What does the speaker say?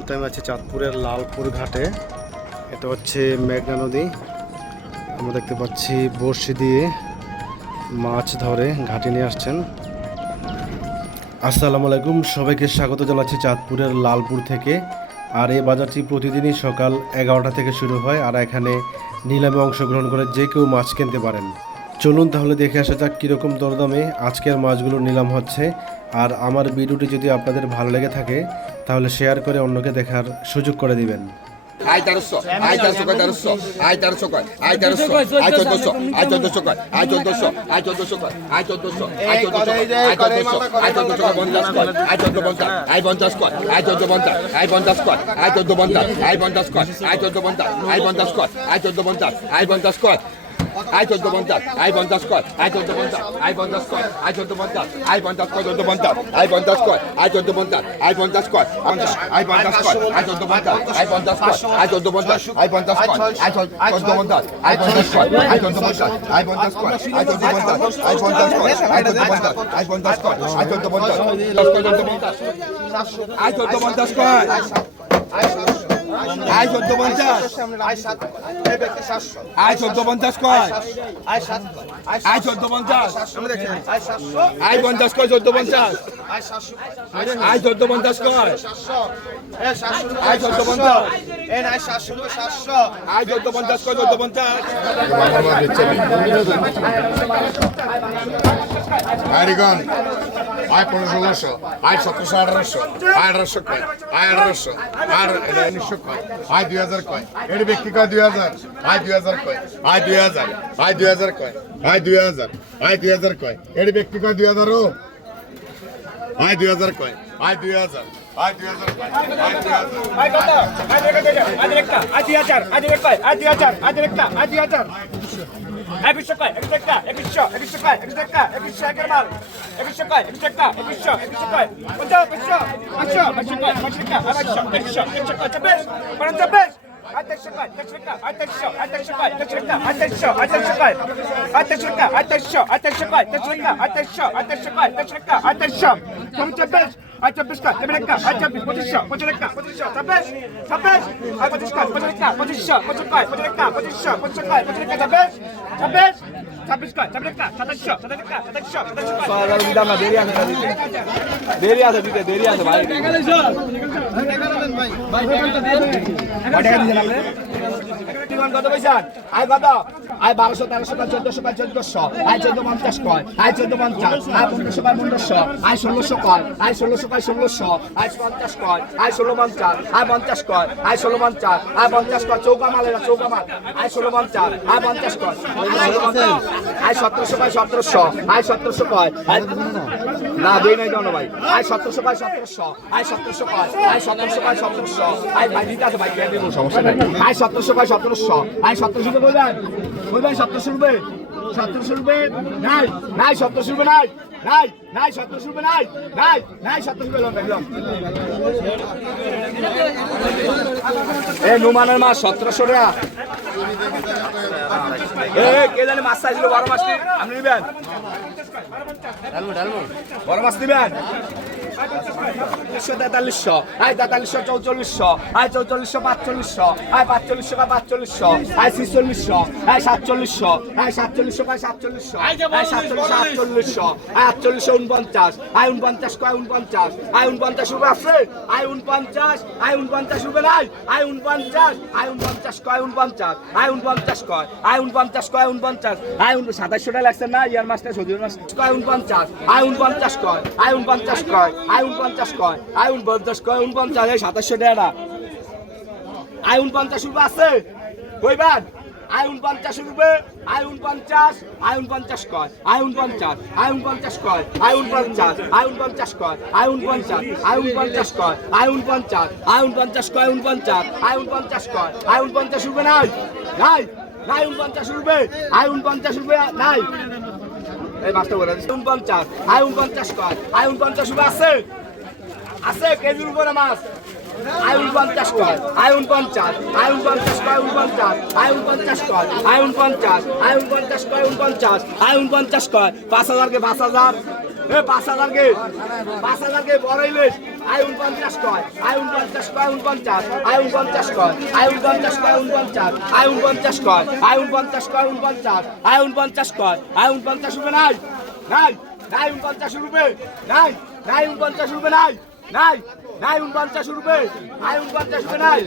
মুহূর্তে আমি আছি চাঁদপুরের লালপুর ঘাটে। এটা হচ্ছে মেঘনা নদী। আমরা দেখতে পাচ্ছি বড়শি দিয়ে মাছ ধরে ঘাটে নিয়ে আসছেন। আসসালামু আলাইকুম, সবাইকে স্বাগত জানাচ্ছি চাঁদপুরের লালপুর থেকে। আর এই বাজারটি প্রতিদিনই সকাল 11টা থেকে শুরু হয়। আর এখানে নিলামে অংশগ্রহণ করে যে কেউ মাছ কিনতে পারেন। চলুন তাহলে দেখে আসা যাক কীরকম দরদামে আজকের মাছগুলোর নিলাম হচ্ছে। আর আমার ভিডিওটি যদি আপনাদের ভালো লেগে থাকে তাহলে শেয়ার করে অন্যকে দেখার সুযোগ করে দিবেন। আই 1300 আই 1300 আই 1300 কয় আই 1300 আই 1400 আই 1400 কয় আই 1400 আই 1400 কয় আই 1400 আই 1400 আই 1400 আই 1400 50 কয় আই 1450 আই 50 কয় আই 1450 আই 50 কয় আই 1450 আই 50 কয় আই 1450 আই 50 কয় আই 1450 আই 50 কয় আই 1450 আই 50 কয় আই 1450 আই 50 কয় আই 1450 আই 50 কয় 1450 আই 50 কয় আই 1450 আই 50 কয় আই 50 কয় আই 1450 আই 50 কয় আই 1450 আই 50 কয় আই 1450 আই 50 কয় আই 1450 আই 50 কয় আই 1450 আই 50 কয় আই 1450 আই 50 কয় আই 1450 আই 1450 কয় আই 1450 আই 1450 কয় আই 1450 আই 50 কয় 1450 আই 1450 কয় আই 1450 আই 1450 কয় 1450 আইরিগন আই 1500 আই 1700 1800 কয় আই 1800 আর 1900 কয় আই 2000 কয় এর ব্যক্তি কয় 2000 আই 2000 কয় আই 2000 আই 2000 কয় আই 2000 আই 2000 কয় এর ব্যক্তি কয় 2000 ও আই 2000 কয় আই 2000 আই 2000 কয় আই 2000 আই কত আই দেখা আই একটা আই 2000 আই কয় আই 2000 আই একটা আই 2000 আই 20 কয় একটা 2100 21 কয় একটা 21 এর মাল 21 কয় একটা 2100 কয় 50 কয় 50 কয় 21 কয় 25 আঠাশশো কয় 2800 কয় 2800 কয় 2800 কয় 2800 কয় 25 আই 24 কয় এবার একটা আই 24 25 25 26 আই 25 কয় 25 25 কয় 25 কয় 26 26 কয় 27 দেরি আছে দিতে দেরি আছে ভাই কত পয়সা আই কত আই 1200 1300 1400 1400 আই 1450 কয় আই 1450 আই 1500 1500 আই 1600 কয় আই 1600 কয় 1600 আই 50 কয় আই 1650 আই 50 কয় আই 1650 আই 50 কয় চৌকা মালেরা চৌকা মাল আই 1650 আই 50 কয় আই 1700 কয় 1700 আই 1700 কয় না দেই নাই দাও না ভাই আই 1700 কয় 1700 আই 1700 কয় আই 1700 কয় 1700 আই ভাই দিতে আছে ভাই কে দেব সমস্যা নাই আই 1700 কয় 1700 আই 1700 বলবেন 1700 রুপে 1700 রুপে নাই নাই 1700 রুপে নাই নাই নাই 1700 রুপে নাই নাই নাই 1700 রুপে লোন দেখলাম এ নুমানের মাছ 1700 টাকা এ কে জানে মাছ চাইছিল বড় মাছ আপনি নেবেন বড় মাছ নেবেন 4300 I 4300 I 4400 I 4500 I 4500 I 4600 I 4700 I 4700 I 4700 I 4849 I 49 কয় 49 আই 49 রুপে আছে আই 49 আই 49 রুপে নাই আই 49 আই 49 কয় 49 আই 49 কয় আই 49 কয় 49 আই 2700 টাকা লাগছে না ইয়ার মাছটা সজুর মাছ কয় 49 আই 49 কয় আই 49 কয় আই 49 কয় আই 49 কয় 49 এই 2700 টাকা আই 49 রুপে আছে কইবান আই 49 রুপে আই 49 আই 49 কয় আই 49 আই 49 কয় আই 49 আই 49 কয় আই 49 আই 49 কয় আই 49 আই 49 কয় 49 আই 49 কয় আই 49 রুপে নাই নাই নাই 49 রুপে আই 49 রুপে নাই এই মাছটা বলে 49 আই 49 কয় আই 49 রুপে আছে আছে কেজির উপরে মাছ আই 49 কয় আই 49 আই 49 কয় 49 আই 49 কয় আই 49 আই 49 কয় 49 আই 49 কয় 5000 কে 5000 এ 5000 কে 5000 কে বড় ইলিশ আয় 49 কয় আয় 49 কয় 49 আয় 49 কয় আয় 49 কয় 49 আয় 49 কয় আয় 49 কয় 49 আয় 49 কয় আয় 49 রুপে নাই নাই নাই 49 রুপে নাই নাই 49 রুপে নাই নাই নাই 49 রুপে আয় 49 রুপে নাই